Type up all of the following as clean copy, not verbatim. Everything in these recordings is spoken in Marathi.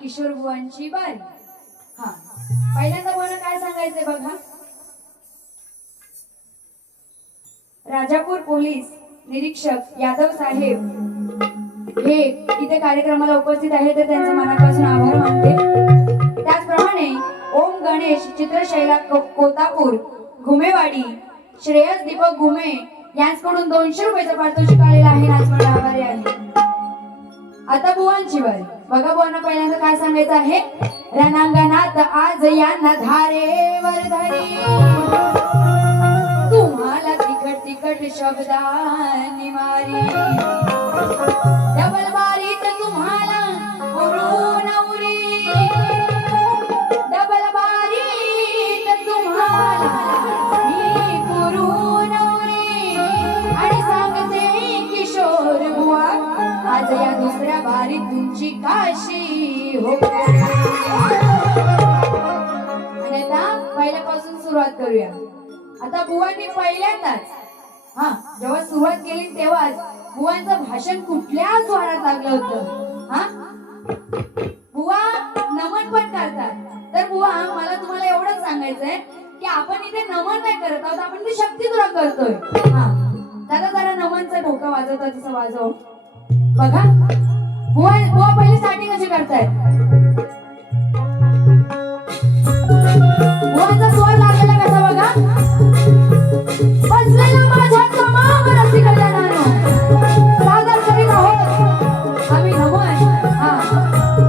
किशोर बुवांची बारी. हा, पहिल्यांदा मला काय सांगायचंय बघा. राजापूर पोलीस निरीक्षक यादव साहेब हे इथे कार्यक्रमाला उपस्थित आहे, तर त्यांचा मनापासून आभार मानते. त्याचप्रमाणे ओम गणेश चित्रशैला कोतापूर घुमेवाडी श्रेयस दीपक घुमे यांच्याकडून 200 रुपयाचा पारितोषिक आलेला आहे. नाचवाडा आभारी आहे. आता बुवांची बारी बघा. बुवांना पहिल्यांदा काय सांगायचं आहे. रणांगणात आज यांना धारेवर धरी, तुम्हाला तिखट तिखट शब्दांनी मारी, डबल मारीत तुम्हाला उरून उरी, डबल मारीत तुम्हाला मी उरून उरी. आणि सांगते किशोर बुवा आज या दुसऱ्या बारीत तुमची काशी हो. आणि आता पहिल्यापासून सुरुवात करूया. आता बुवांनी पहिल्यांदाच जेव्हा सुरुवात केली तेव्हाच बुवांचं भाषण कुठल्या स्वरात लागलं होतं. बुवा नमन पण करतात. तर बुवा मला तुम्हाला एवढंच सांगायचंय की आपण इथे नमन नाही करत आहोत, आपण ते शक्तिद्रोह करतोय. दादा जरा नमनचा ढोका वाजवता तसं वाजव बघा. बुवा पहिली स्टार्टिंग कशी करतायत. बुवांचा स्वर लागलेला कसा बघा. बसलेला माझ्या तमाम रसिकजनांनो सादर करीत आहोत आम्ही नमन.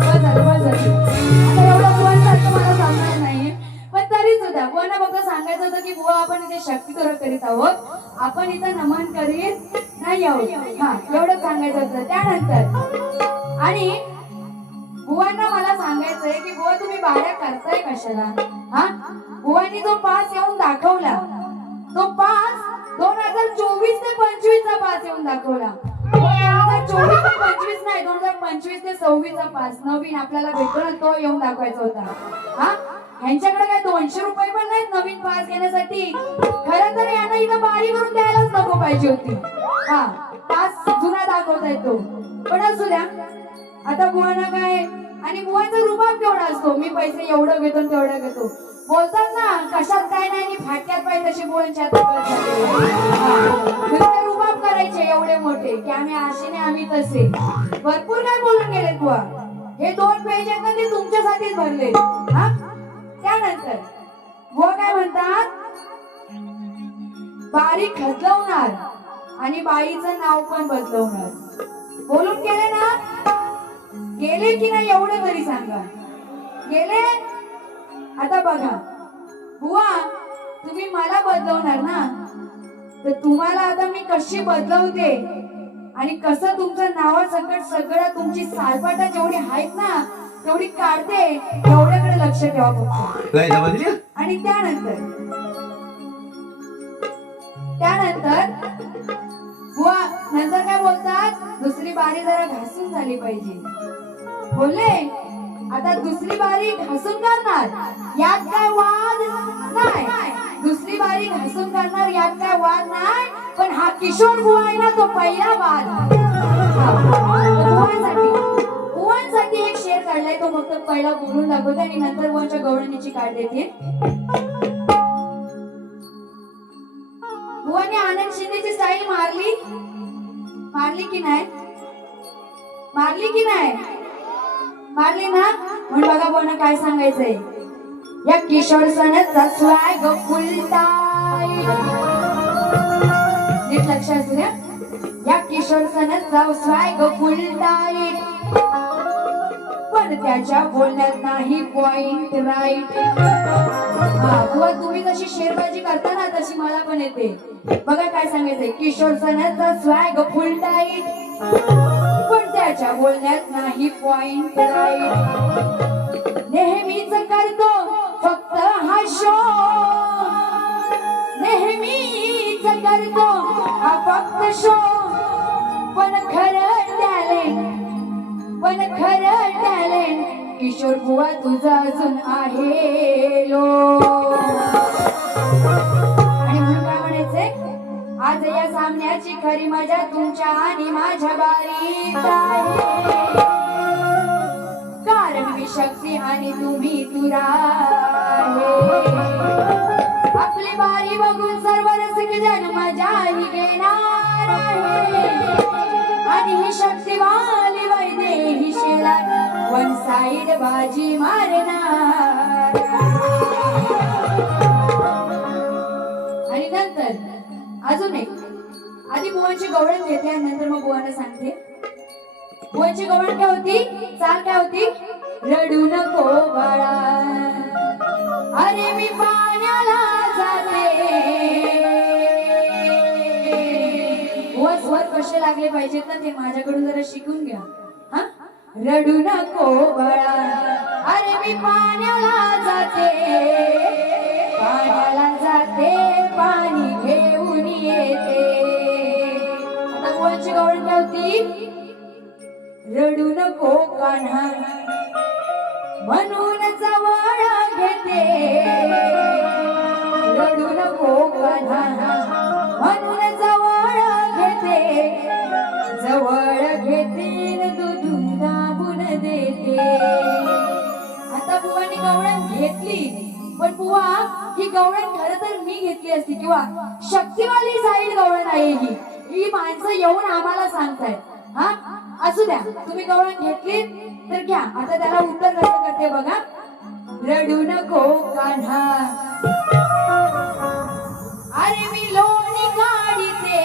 बस आता एवढं बुवांसारखं मला सांगणार नाही, पण तरी सुद्धा बुवांना फक्त सांगायचं होतं की बुवा आपण इथे शक्तिद्रोह करीत आहोत, आपण इथं नमन करीत नाही आहोत. एवढं सांगायचं होतं. त्यानंतर आणि बुवांना मला सांगायचंय की बुवा तुम्ही बाऱ्या करताय कशाला. बुवांनी जो पास येऊन दाखवला तो पास 2024 ते 25 चा पास येऊन दाखवला. 2024 ते 25 नाही, 2025 ते 26 चा पास नवीन आपल्याला भेटतो ना, तो येऊन दाखवायचा होता. ह्यांच्याकडे काय 200 रुपये पण नाहीत नवीन पास घेण्यासाठी. खरं तर यांना इथं बारी करून द्यायलाच नको पाहिजे होती. पास जुना दाखवता येतो, पण असू द्या. आता बुवांना काय, आणि बुवांचा रुबाब केवढा असतो. मी पैसे एवढं घेतो तेवढं घेतो बोलतात ना, कशात काय नाही आणि फाटक्यात पाहिजे तसे बुवांच्या रुबाब करायचे एवढे मोठे की आम्ही असे नाही आम्ही तसे. भरपूर काय बोलून गेले बुवा. हे 2 पेज आहेत ना ते तुमच्यासाठीच भरले. त्यानंतर बुवा काय म्हणतात, बारी खतलवणार आणि बाईचं नाव पण बदलवणार. बोलून गेले ना, गेले की नाही एवढं तरी सांगा. गेले. आता बघा बुवा, तुम्ही मला बदलवणार ना, तर तुम्हाला आता मी कशी बदलवते आणि कसं तुमचं नावासकट सगळं तुमची सालपाटा जेवढी आहेत ना तेवढी काढते, एवढ्याकडे लक्ष ठेवा फक्त. आणि त्यानंतर बुवा नंतर काय बोलतात, दुसरी बारी जरा घासून झाली पाहिजे. बोलले आता दुसरी बारी घासून करणार यात काय वाद नाही. दुसरी बारी घासून करणार यात काय वाद नाही, पण हा किशोर बुवा आहे ना तो पहिला वाद. बुवांसाठी एक शेर काढलाय, तो फक्त पहिला बोलून दाखवते आणि नंतर बुवांच्या गवळणीची काढ देते. बुवांनी आनंद शिंदेची स्टाईल मारली की नाही, मारली की नाही, मारली ना. म्हणून बघा बुवांना काय सांगायचंय. या किशोर सणाचा स्वॅग फुलताय, लक्ष असू द्या. या किशोर सणाचा स्वॅग फुल टाईट, पण त्याच्या बोलण्यात नाही पॉइंट राईट. हा बुवा, तुम्ही जशी शेरबाजी करता ना तशी मला पण येते. बघा काय सांगायचंय. किशोर सणाचा स्वॅग फुल टाईट, पण त्याच्या बोलण्यात नाही पॉइंट राईट. नेहमीच करतो फक्त हा शो, नेहमीच करतो हा फक्त शो, पण खरं टॅलेंट किशोर बुवा तुझा अजून आहे लो. आणि म्हणून काय म्हणायचंय, आज या सामन्याची खरी मजा तुमच्या आणि माझ्या बारीत आहे, कारण मी शक्ती आणि तुम्ही तुरा आहे. आपली बारी बघून सर्व रसिक जन मजाही घेणार आहे, आणि ही शक्तिवाली वैदेही शेला वन साइड बाजी मारणार. आणि नंतर अजून एक, आधी बुवांची गवळण घेते आणि नंतर मग बुवांना सांगते. बुवांची गवळण काय होती, चाल काय होती. रडू नको बाळा, अरे मी पाण्याला जाते. बुवा स्वर कसे लागले पाहिजेत ना ते माझ्याकडून जरा शिकून घ्या. हा, रडू नको बाळा, अरे मी पाण्याला जाते, पाण्याला जाते, पाणी घेऊन येते. आता बुवांची गवळण काय होती. रडू नको कान्हा म्हणून जवळ घेते, रडू नको कान्हा म्हणून जवळ घेते, जवळ घेते दूध दाबून देते. आता बुवानी गवळण घेतली, पण बुवा ही गवळण खरं तर मी घेतली असती, किंवा शक्तिवाली साईड गवळण आहे ही माणसं येऊन आम्हाला सांगतायत. हा असू द्या, तुम्ही गवळण घेतली तर घ्या. आता त्याला उत्तर कसं करते बघा. रडू नको कान्हा, अरे मी लोणी काढते,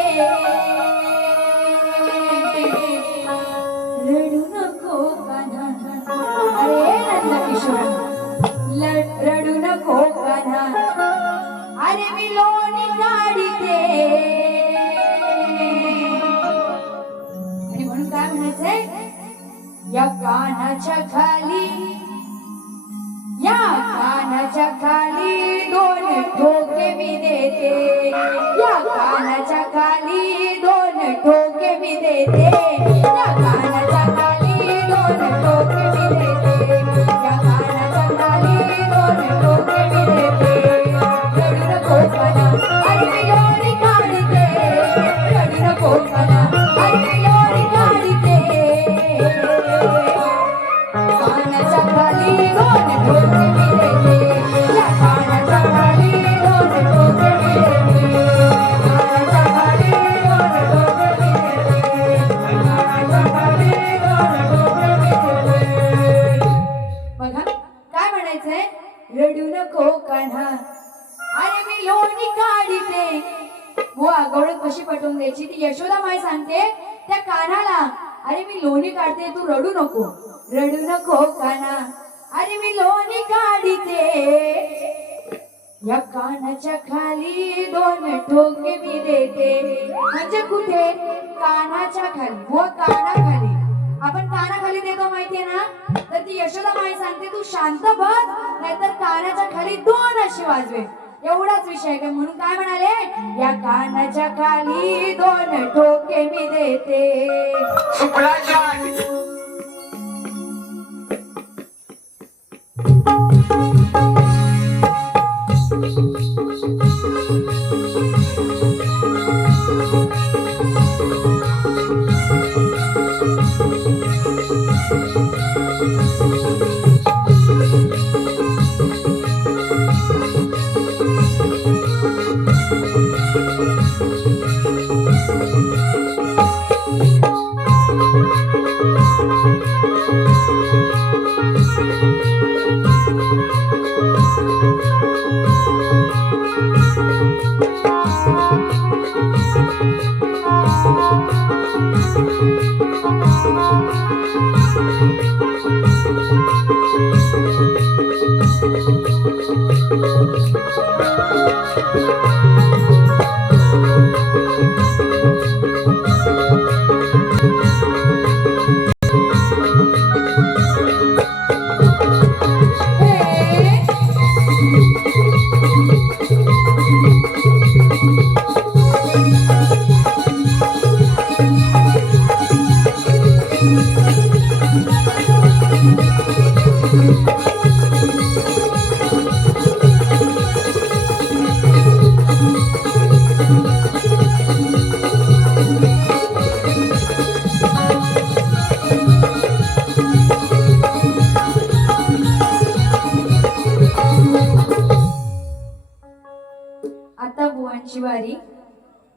रडू नको कान्हा, अरे नंदकिशोर रडू नको कान्हा, अरे मी लोणी काढते. आणि म्हणून काय म्हणायचंय. या कानाच्या खाली, या कानाच्या खाली दोन ठोके मी देते, या कानाच्या खाली दोन ठोके मी देते, या कानाच्या खाली दोन ठोके मी देते, या कानाच्या खाली दोन ठोके मी देते. रडू नको कान्हा, अरे मी लोणी काढते, रडू नको कान्हा, अरे मी लोणी काढते. कानाच्या खाली दोन ठोके मी देते, या कानाच्या खाली दोन ठोके मी देते, कानाच्या खाली दोन ठोके मी देते, कानाच्या खाली दोन ठोके मी देते. बघा काय म्हणायचंय. रडू नको कान्हा, अरे मी लोणी काढते. बुवा गवळण कशी पटवून द्यायची ती यशोदा माय सांगते त्या कान्हाला. अरे मी लोणी काढते, तू रडू नको, रडू नको कान्हा, अरे मी लोणी काढते. या कानाच्या खाली दोन ठोके मी देते. म्हणजे कुठे, कानाच्या खाली. बुवा कानाखाली, आपण कानाखाली देतो माहितीये ना. तर ती यशोदा माई सांगते तू शांत बस, नाहीतर कानाच्या खाली दोन अशी वाजवे. एवढाच विषय काय. म्हणून काय म्हणाले. या कानाच्या खाली दोन ठोके मी देते.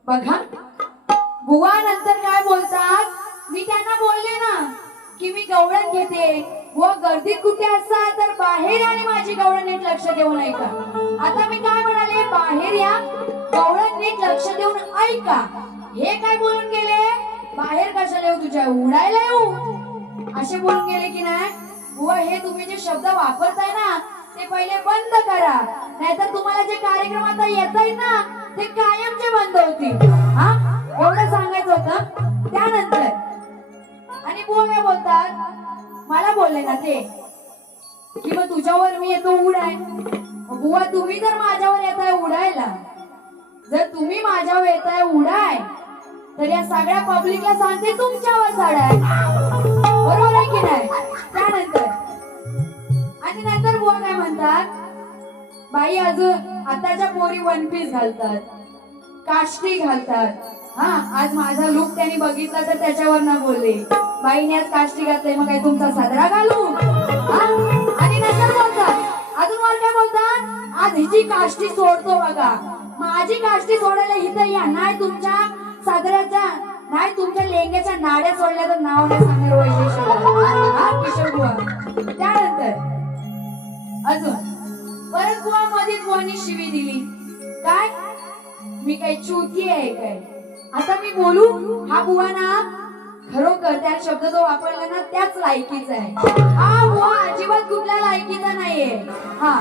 बघा बुवा नंतर काय बोलतात, मी त्यांना बोलले ना की मी गवळण घेते, बुवा गर्दीत कुठे असता तर बाहेर आणि माझी गवळण नीट लक्ष देऊ नये का? आता मी काय म्हणाले, बाहेर या, गवळण नीट लक्ष देऊन ऐका. हे काय बोलून गेले, बाहेर कशाला येऊ, तुझ्या उडायला येऊ, असे बोलून गेले की नाही? बुवा हे तुम्ही जे शब्द वापरताय ना ते पहिले बंद करा, नाहीतर तुम्हाला जे कार्यक्रम आता येत आहेत ना ते कायमचे बंद होतील. हा एवढं सांगायचं होतं. त्यानंतर आणि बुवा काय बोलतात, मला बोलले ना ते की मग तुझ्यावर मी येतो उडाय. बुवा तुम्ही जर माझ्यावर येताय उडायला, जर तुम्ही माझ्यावर येताय उडाय, तर या सगळ्या पब्लिकला सांगते तुमच्यावर चढाय. बरोबर आहे की नाही? त्यानंतर आणि नंतर बुवा काय म्हणतात, बाई अजून आताच्या पोरी वन पीस घालतात, काष्टी घालतात. हा आज माझा लुक त्यांनी बघितला तर त्याच्यावर ना बोलले, बाईने आज काष्टी घातले मग काय तुमचा सादरा घालू. आणि नंतर बोलतात, अजून वर काय बोलतात, आज हिची काष्टी सोडतो बघा, माझी काष्टी सोडायला इथं या, नाही तुमच्या सादऱ्याच्या नाही तुमच्या लेंग्याच्या नाड्या सोडल्या तर नाव नाही सांगणार वैशिष्ट्य. किशोर बुवा. त्यानंतर अजून परत बुवा मध्ये बुवानी शिवी दिली, काय मी काही चुती आहे काय? आता मी बोलू, हा बुवा ना खरोखर त्या शब्द जो वापरला ना त्याच लायकीचा आहे. हा बुवा अजिबात कुठल्या लायकीचा नाहीये. हा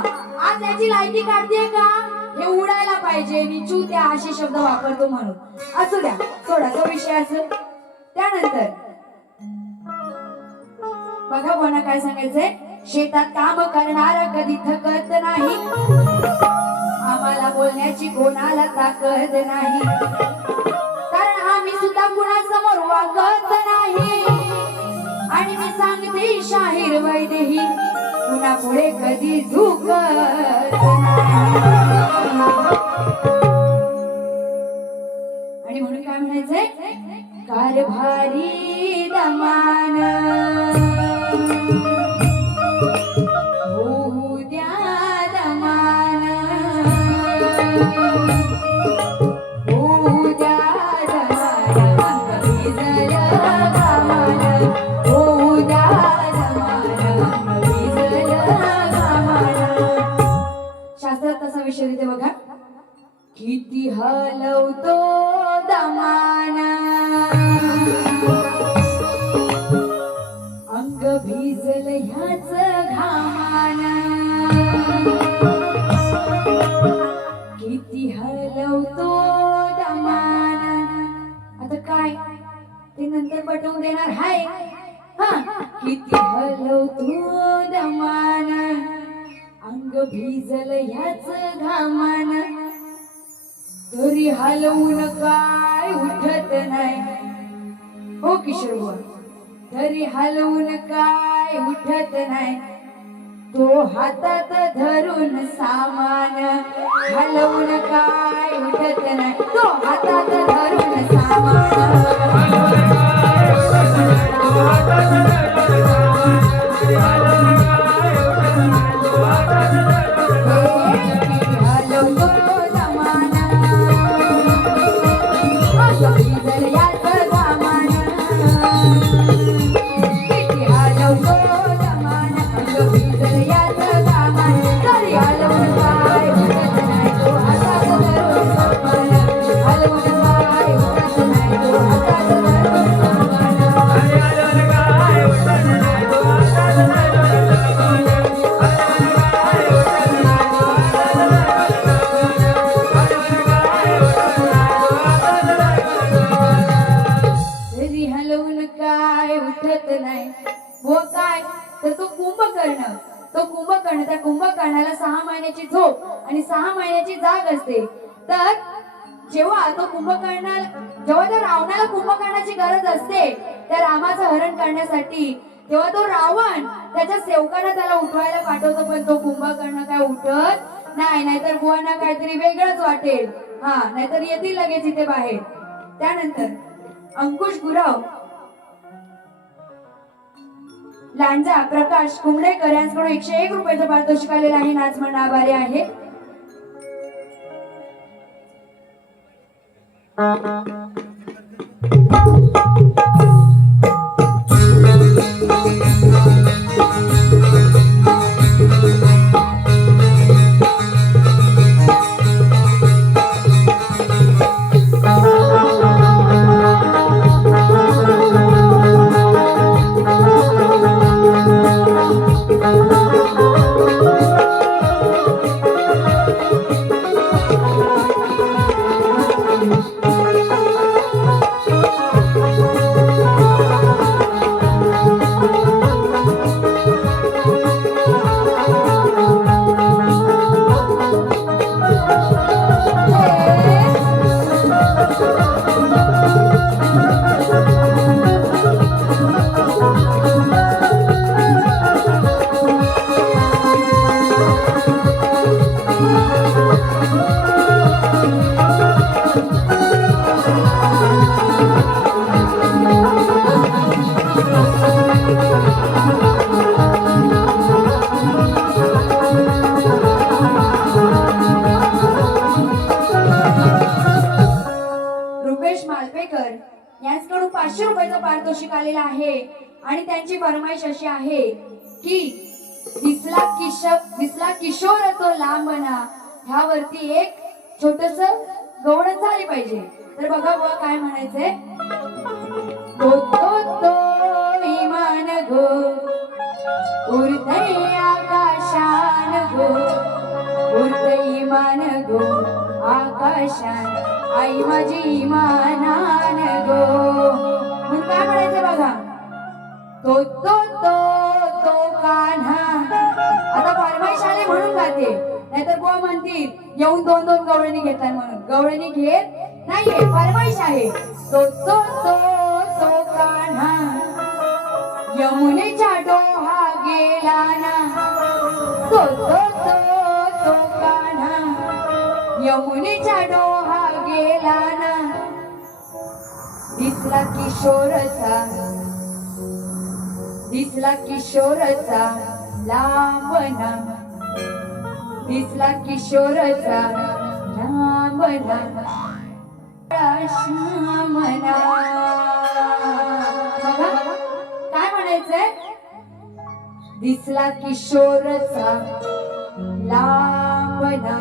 आज त्याची लायकी काढतेय का, हे उडायला पाहिजे, मी चुत्या असे शब्द वापरतो म्हणून. असू द्या, सोडा तो विषय असेल. त्यानंतर बघा कोणा काय सांगायचंय, शेतात काम करणारा कधी थकत नाही, आम्हाला बोलण्याची कोणाला ताकद नाही, कारण आम्ही सुद्धा कुणासमोर वागत नाही, आणि मी सांगते शाहीर वैदेही कुणा पुढे कधी झुकत नाही. आणि म्हणून काय म्हणायचंय, कारभारी दमान होऊ द्या दमान, होऊ द्या दमान, अंग भिजलं घामान, होऊ द्या दमान, अंग भिजलं घामान. शास्त्रात तसा विषय देते बघा, किती हलवतो दमान, अंग भिजल ह्याच घामान, किती हलवतो दमान. आता काय ते नंतर पटवून देणार हाय. हा किती हलवतो दमान, अंग भिजल ह्याच घामान, तरी हलवून काय उठत नाही. हो किशोर बुवा, तरी हलवून काय उठत नाही, तो हातात धरून सामान, हलवून काय उठत नाही, तो हातात धरून सामान. त्या कुंभकर्णाला 6 महिन्याची झोप आणि 6 महिन्याची जाग असते. तर जेव्हा त्या रावणाला कुंभकर्णाची गरज असते त्या रामाचं हरण करण्यासाठी, तेव्हा तो रावण त्याच्या सेवकांना त्याला उठवायला पाठवतो, पण तो कुंभकर्ण काय उठत नाही, नाहीतर बुवांना काहीतरी वेगळंच वाटेल. हा नाहीतर येतील लगेच इथे बाहेर. त्यानंतर अंकुश गुराव, लांजा प्रकाश कुंभडेकर यांच्याकडून 101 रुपयाचं पारितोषिक आलेलं आहे. नाच म्हणून आभारी आहे. रुपेश मालपेकर यांच्याकडून 500 रुपयाचं पारितोषिक आलेलं आहे आणि त्यांची फरमाईश अशी आहे की दिसला किशोर तो लांबना ह्यावरती एक छोटस गवळण झाली पाहिजे. तर बघा बुवा काय म्हणायचंय. तो तो तो इमान गो उरतय आकाशान गो उरतय इमान गो आकाशान आई माझी इमानान गो. म्हणून काय म्हणायचं बघा. तो तो तो तो कान्हा. आता फरमाईश आले म्हणून गाते, नाहीतर बुवा म्हणतील येऊन 2-2 गवळणी घेतात म्हणून. गवळणी घेत नाहीये, फरमाईश आहे. तो तो तो तो कान्हा यमुनेच्या डोहा गेला ना. तो तो तो तो कान्हा यमुनेच्या डोहा गेला ना. दिसला किशोरचा लांबना. दिसला किशोरचा लांबना श्यामना. बघा काय म्हणायचंय. दिसला किशोरचा लांबना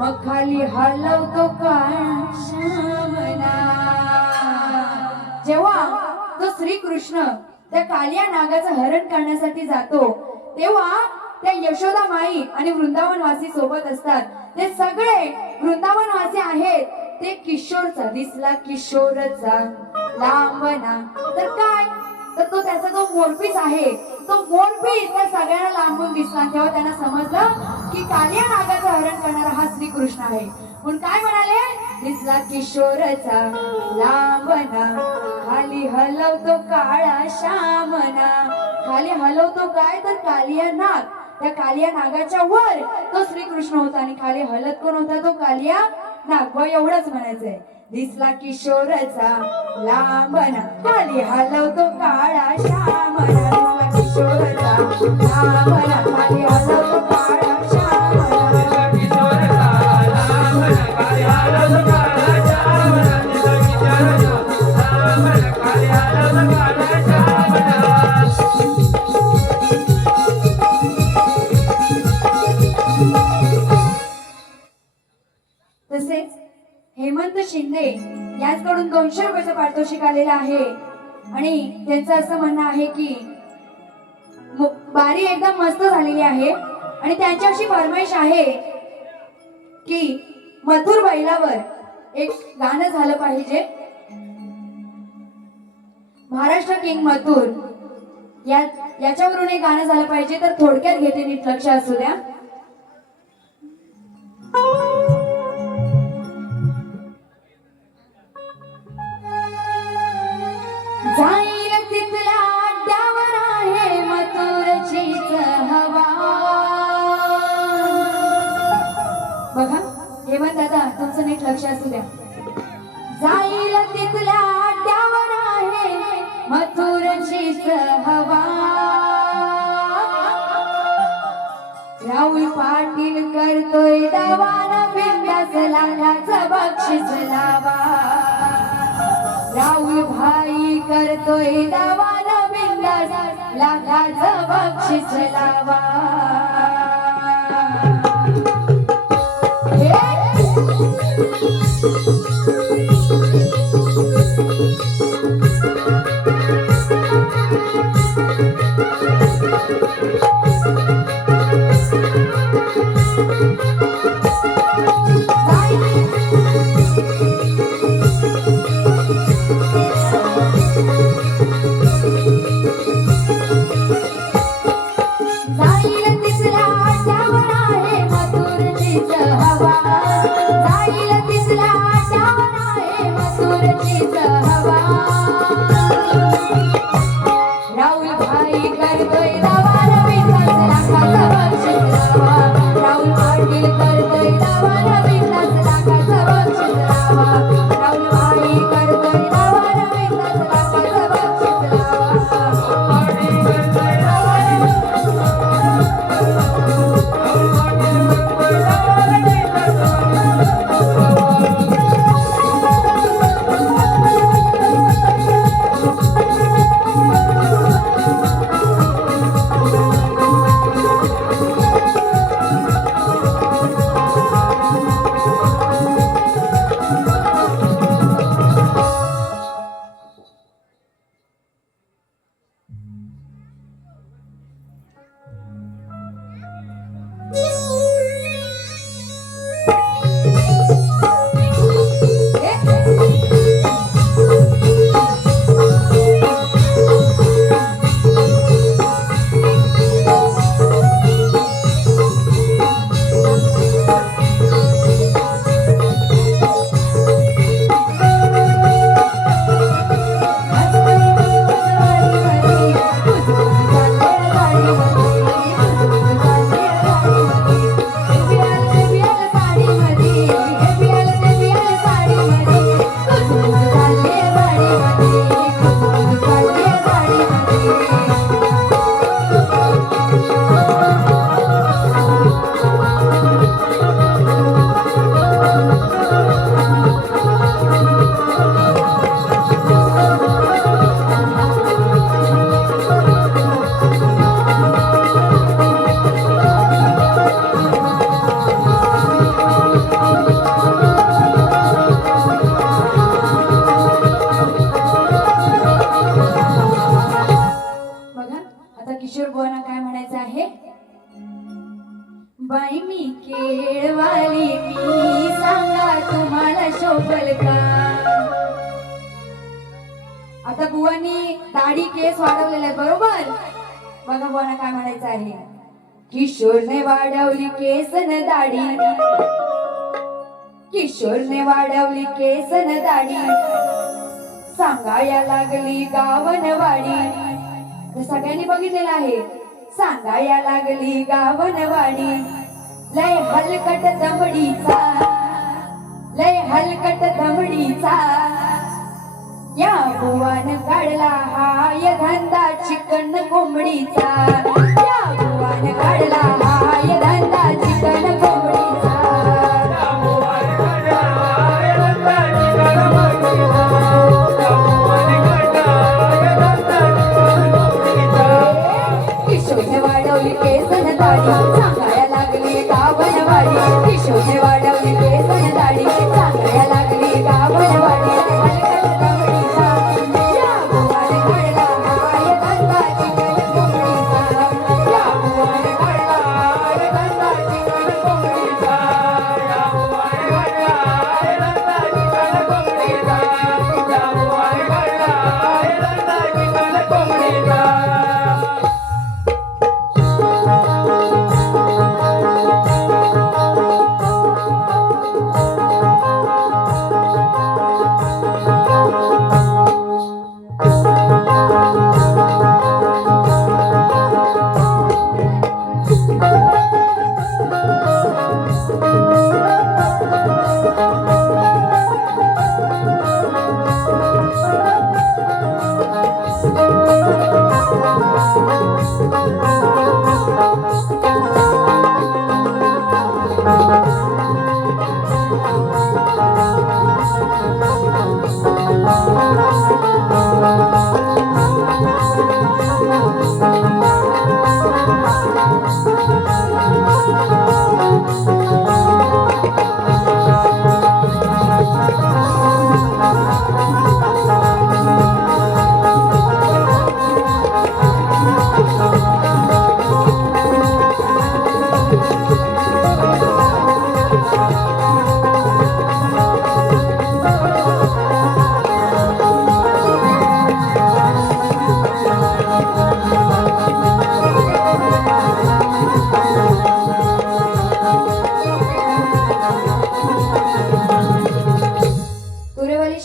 मग खाली हलवतो काळा श्यामना. जेव्हा तो श्रीकृष्ण त्या कालिया नागाचं हरण करण्यासाठी जातो तेव्हा त्या यशोदा माई आणि वृंदावनवासी सोबत असतात. ते सगळे वृंदावनवासी आहेत. ते किशोरचा दिसला किशोरचा लांबना. तर काय तर तो त्याचा जो मोरपीस आहे तो मोरपीस त्या सगळ्यांना लांबून दिसला. तेव्हा त्यांना समजलं की कालिया नागाचं हरण करणारा हा श्रीकृष्ण आहे. म्हणून काय म्हणाले. दिसला किशोरचा लांबना खाली हलवतो काळा श्यामना. खाली हलवतो काय तर कालिया नाग. त्या कालिया नागाच्या वर तो श्रीकृष्ण होता आणि खाली हलत कोण होता तो कालिया नाग. व एवढंच म्हणायचंय. दिसला किशोरचा लांबना खाली हलवतो काळा श्यामना. दिसला किशोरचा लांबना खाली हलवतो काळा श्यामना. किशोरचा लांबना खाली हलवतो काळा श्यामना. किशोरचा लांबना खाली हलवतो काळा श्यामना. तसेच हेमंत शिंदे यांच्याकडून 200 रुपयाचं पारितोषिक आलेलं आहे आणि त्यांचं असं म्हणणं आहे की बारी एकदम मस्त झालेली आहे आणि त्यांची अशी फरमाईश आहे की मथुर बैलावर एक गाणं झालं पाहिजे. महाराष्ट्र किंग मथुर याच्यावरून एक गाणं झालं पाहिजे. तर थोडक्यात घेते, नीट लक्ष असू द्या. जाईल तिथल्या अड्ड्यावर आहे मथुरचीच हवा. बघा हेमंत दादा तुमचं नीट लक्ष असू द्या. जाईल तिथल्या अड्ड्यावर आहे मथुरचीच हवा. राहुल पाटील करतोय दवान बिंदास लाखाचं बक्षीस लावा. करतोय दावान बिंदास लाखाचं बक्षीस लावा जाईल तिसऱ्या आट्यावर आहे मथुरचीच हवा जाईल तिसऱ्या आट्यावर आहे मथुरचीच हवा राहुल भाई करतोय दावान बिंदास लाखाचं बक्षीस लावा राहुल पाटील करतोय दावान बिंदास लाखाचं बक्षीस लावा राहुल भाई करतोय दावान बिंदास लाखाचं बक्षीस लावा किशोर बुवांना काय म्हणायचं आहे बाई मी केळवाली मी सांगा तुम्हाला शोभल का आता बुवांनी दाढी केस वाढवलेले आहेत बरोबर बघा बुवांना काय म्हणायचं आहे किशोरने वाढवली केस न दाढी किशोरने वाढवली केस न दाढी सांगाया लागली गावनवाडी सगळ्यांनी बघितलेलं आहे सांगाया लागली गावनवाडी लय हलकट दमडीचा लय हलकट दमडीचा या बुवान काढला हाय धंदा चिकन कोंबडीचा या बुवान काढला हाय धंदा चिकन कोंबडीचा या बुवान काढला हाय धंदा चिकन कोंबडीचा या बुवान काढला हाय धंदा चिकन कोंबडीचा किशोरने वाढवली केसन दाढी सांगाया लागली गावनवाडी किशोरने वाढवली केसन दाढी सांगाया लागली गावनवाडी हलकट दमडीचा या बुवान काढला हाय धंदा चिकन कोंबडीचा या बुवान काढला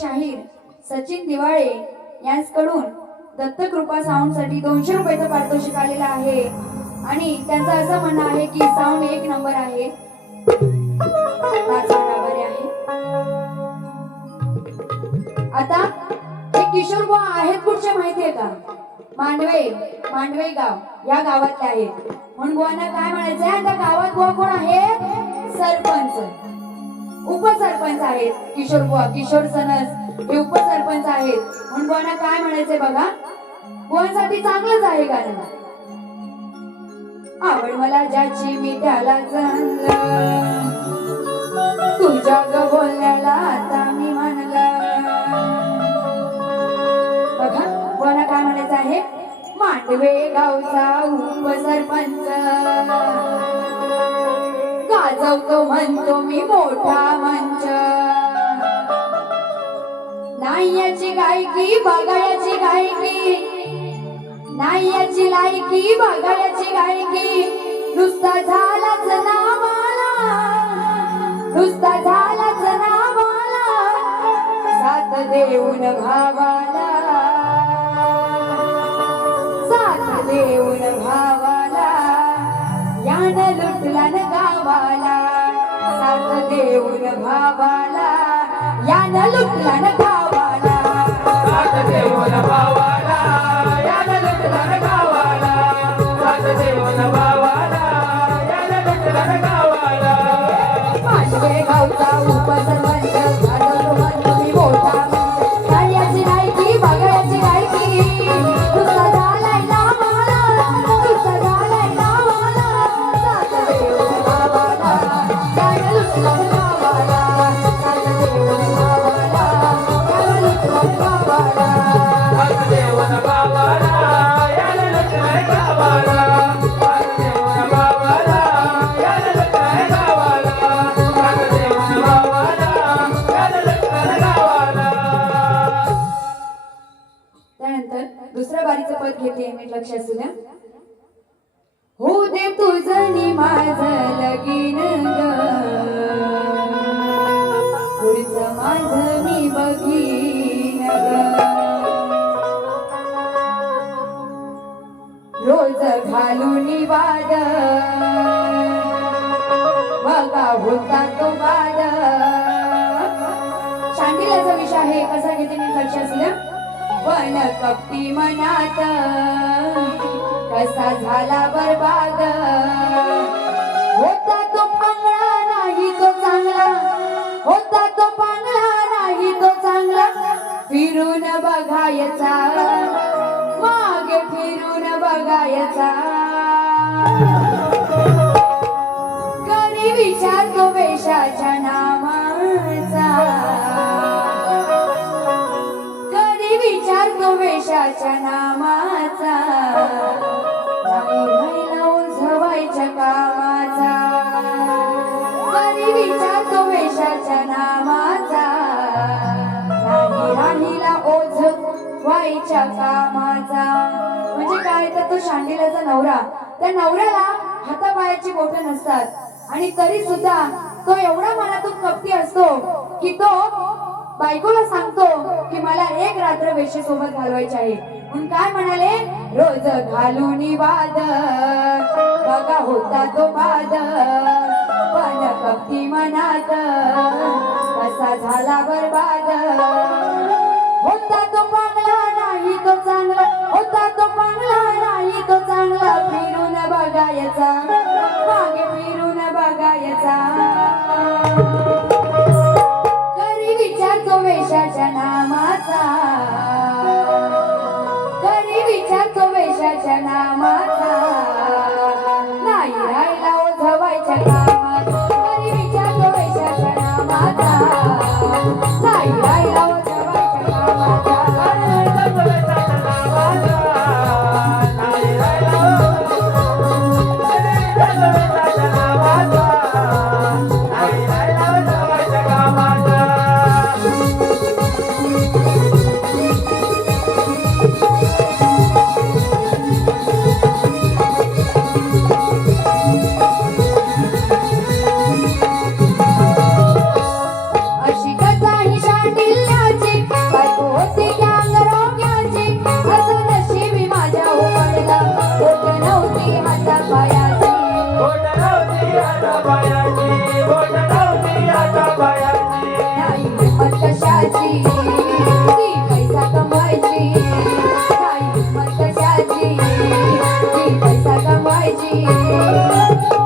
शाहीर सचिन दिवाळे यांच्याकडून दत्तकृपा साऊंडसाठी 200 रुपयाचं पारितोषिक आलेलं आहे आणि त्यांचं असं म्हणणं आहे की साऊंड 1 नंबर आहे. नाचायला बरे आहे. आता हे किशोर बुवा आहेत कुठचे माहितीये का? मांडवे गाव या गावातले आहेत. म्हणून बुवांना काय म्हणायचंय? त्या गावात बुवा कोण आहेत? सरपंच, उपसरपंच आहेत. किशोर सनस हे उपसरपंच आहेत. म्हणून बुवांना काय म्हणायचंय बघा, बुवांसाठी चांगलंच आहे गाणं. आवड मला ज्याची मी त्याला जाणलं, तुझ्या ग बोलण्याला आता मी मानलं. बघा बुवांना काय म्हणायचं आहे? मांडवे गावचा उपसरपंच, गाजवतो म्हणतो मी मोठा मंच. नाही याची गायकी बघायची गायकी, नाही याची लायकी बघायची गायकी. नुसता झालाच नावाला, नुसता झालाच नावाला, साथ देऊन भावाला, साथ देऊन भावाला, यानं लुटला न गावाला. साथ देऊन भावाला, यानं लुटला न गावाला. साथ देऊन भावाला, यानं लुटला न गावाला. साथ देऊन भावाला, यानं लुटला न गावाला. मांडवे गावचा उपसरपंच, गाजवतो म्हणतो मी मोठा मंच. नाही याची गायकी बघायची गायकी, नुसता झालाय नावाला, नुसता झालाय नावाला. साथ देऊन भावाला, यानं लुटला न गावाला. साथ देऊन भावाला, यानं लुटला न गावाला. साथ देऊन भावाला, यानं लुटला न गावाला. साथ देऊन भावाला, यानं लुटला न गावाला. साथ देऊन भावाला, यानं लुटला न गावाला. त्यानंतर दुसऱ्या बारीचं पद घेते मी, लक्ष असू द्या. हो दे तुझं नि माझं लगीन ग, पुढचं माझं मी बघीन ग. रोज घालून वाद बघा होता तो वाद. शांडिल्याचा विषय आहे, कसा घेते मी, लक्ष असू द्या. पण कपटी मनात कसा झाला बरबाद. होता तो पांगळा नाही तो चांगला, होता तो पांगळा नाही तो चांगला. फिरून बघायचा, मागे फिरून बघायचा. कधी विचारतो वेशाच्या नामाचा, कधी विचारतो वेशाच्या नामाचा. नाही राहिला उझवायच्या कामाचा, कधी विचारतो वेशाच्या नामाचा. नाही राहिला ओझ व्हायच्या कामाचा. म्हणजे काय तर तो शांडिल्याचा नवरा, त्या नवऱ्याला हातापायाची बोटं नसतात आणि तरी सुद्धा तो एवढा मनातून कपटी असतो की तो बायकोला सांगतो की मला एक रात्र वेश्येसोबत घालवायची आहे. म्हणून काय म्हणाले? रोज घालून वाद बघा होता तो वाद. पण कपटी मनात कसा झाला बरबाद. होता तो पांगला नाही तो चांगला, होता तो पांगला नाही तो चांगला. फिरून बघायचा, मागे फिरून बघायचा. कधी विचारतो वेशाच्या नामाचा, कधी विचारतो वेशाच्या नामाचा. नाही राहिला ओझवायच्या कामाचा. कधी विचारतो वेशाच्या नामाचा, नाही राहिला ओझवायच्या कामाचा. कमवायची ती पैसा कमवायची काही किंमत कशाची ती पैसा कमवायची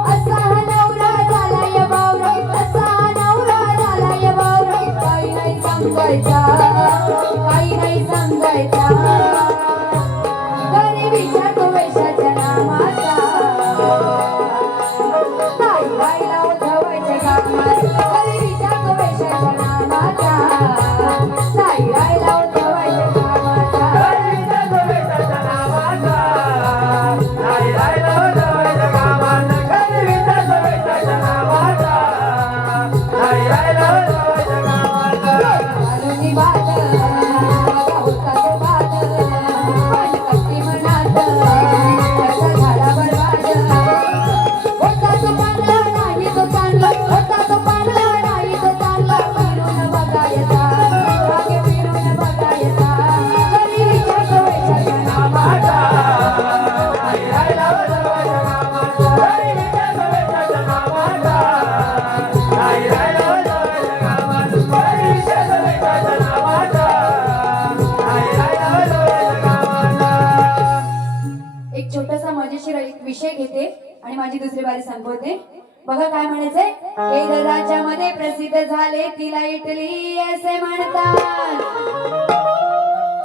असा हा नवरा झालाय बावरा असा हा नवरा झालाय बावरा काही नाही समजायचा काही नाही समजायचा गरिबीच्या तो वेशाच्या नामाचा नाही राहिला उधवायच्या कामात गरिबीच्या तो वेशाच्या नामाचा नाही राहिला उधवायच्या कामाचा गरिबीच्या सोबेच्या नावाचा नाही राहिला उधवायच्या कामाचा गरिबीच्या सोबेच्या नावाचा नाही राहिला उधवायच्या कामाचा घालूनी बाद होता तो बाद पण कशी मनात कसा झाला बरबाद होता तो पांगला नाही तो चांगला होता तो पांगला नाही तो चांगला फिरून बघायचा मागे फिरून बघायचा गरिबीच्या सोयीच्या नामाचा नाही राहिला उधवायच्या कामाचा गरिबीच्या सोबेच्या नावाचा नाही राहिला उधवायच्या कामाचा गरिबीच्या सोबेच्या नावाचा नाही राहिला उधवायच्या कामाचा एक छोटासा मजेशीर एक विषय घेते आणि माझी दुसरी बारी संपवते बघा काय म्हणायचंय एक राज्यामध्ये प्रसिद्ध झाले तिला इटली असे म्हणतात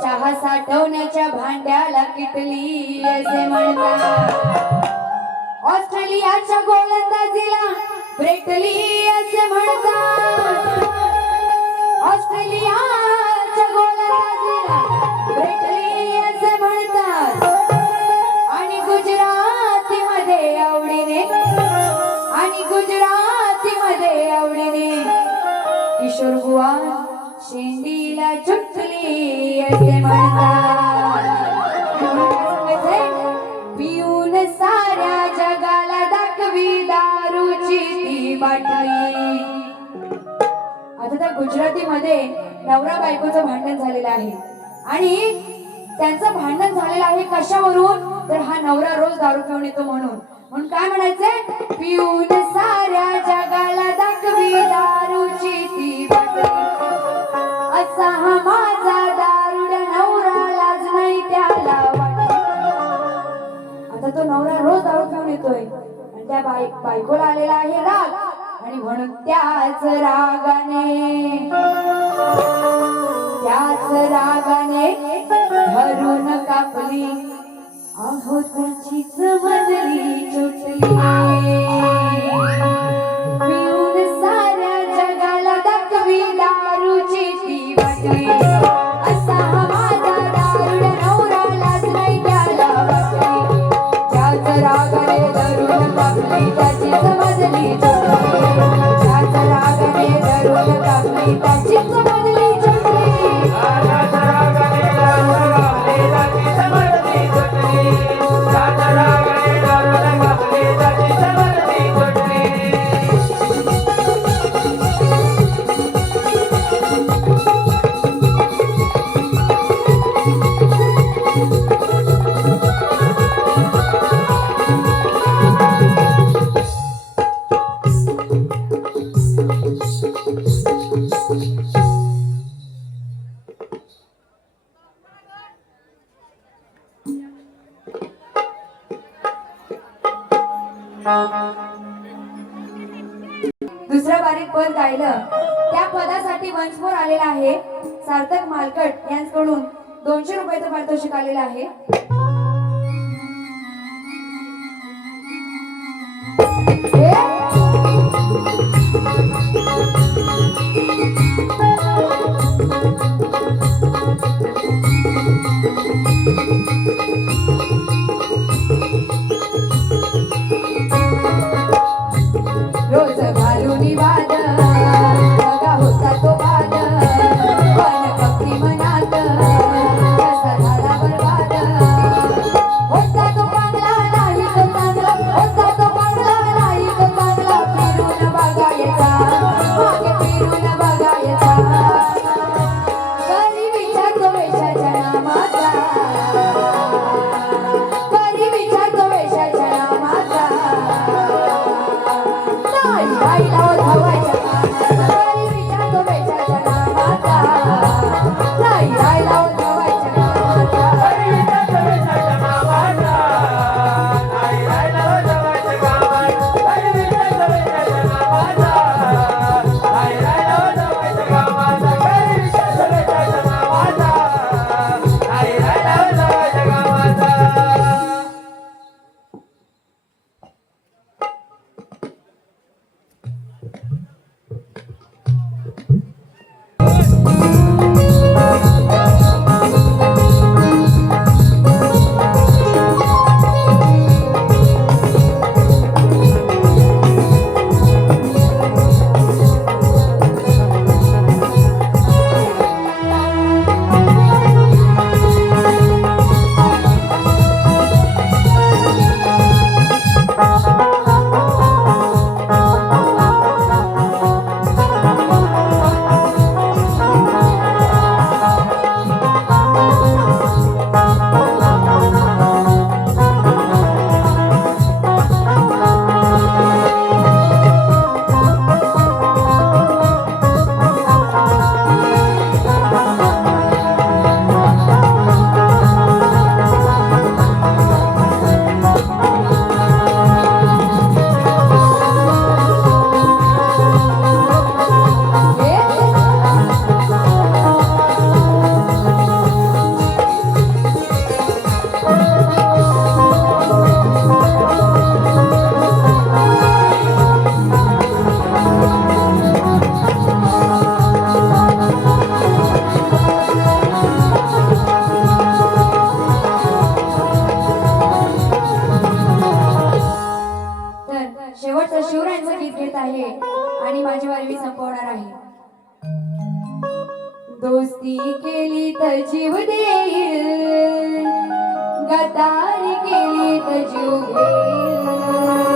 चहा साठवण्याच्या भांड्याला किटली असे म्हणतात ऑस्ट्रेलियाच्या गोलंदाजीला ब्रेटली असे म्हणतात ऑस्ट्रेलियाच्या गोलंदाजीला ब्रेटली असे म्हणतात आणि गुजरातीमध्ये आवडीने आणि गुजरातीमध्ये आवडीने किशोर बुवा शेंडीला चुटली असे म्हणतात पिऊन साऱ्या जगाला दाखवी दारूची ती बाटली आता त्या गुजरातीमध्ये नवरा बायकोचं भांडण झालेलं आहे आणि त्यांचं भांडण झालेलं आहे कशावरून तर हा नवरा रोज दारू पिऊन येतो म्हणून काय म्हणायचंय पिऊन साऱ्या जगाला दाखवी दारूची ती बाटली असा हा माझा दारुड्या नवरा लाज नाही त्याला वाटली आता तो नवरा रोज दारू पिऊन येतोय आणि त्या बायकोला आलेला आहे राग आणि म्हणून त्याच रागाने धरून कापली अहो त्याचीच मधली चुटली पिऊन साऱ्या जगाला दाखवी दारूची ती बाटली असा हा माझा दारुड्या नवरा लाज नाही त्याला वाटली त्याच रागाने धरून कापली त्याचीच मधली चुटली त्याच रागाने धरून कापली त्याचीच मधली चुटली दुसऱ्या बारीत पद गायलं त्या पदासाठी वन्स मोर आलेला आहे सार्थक मालकट यांच्याकडून 200 रुपयाचं पारितोषिक आलेलं आहे रोज घालूनी वाद बघा होता तो वाद पण भक्ती मनात कसा झाला बरबाद दोस्ती केली तर जीव देईल, गद्दारी केली तर जीव घेईल.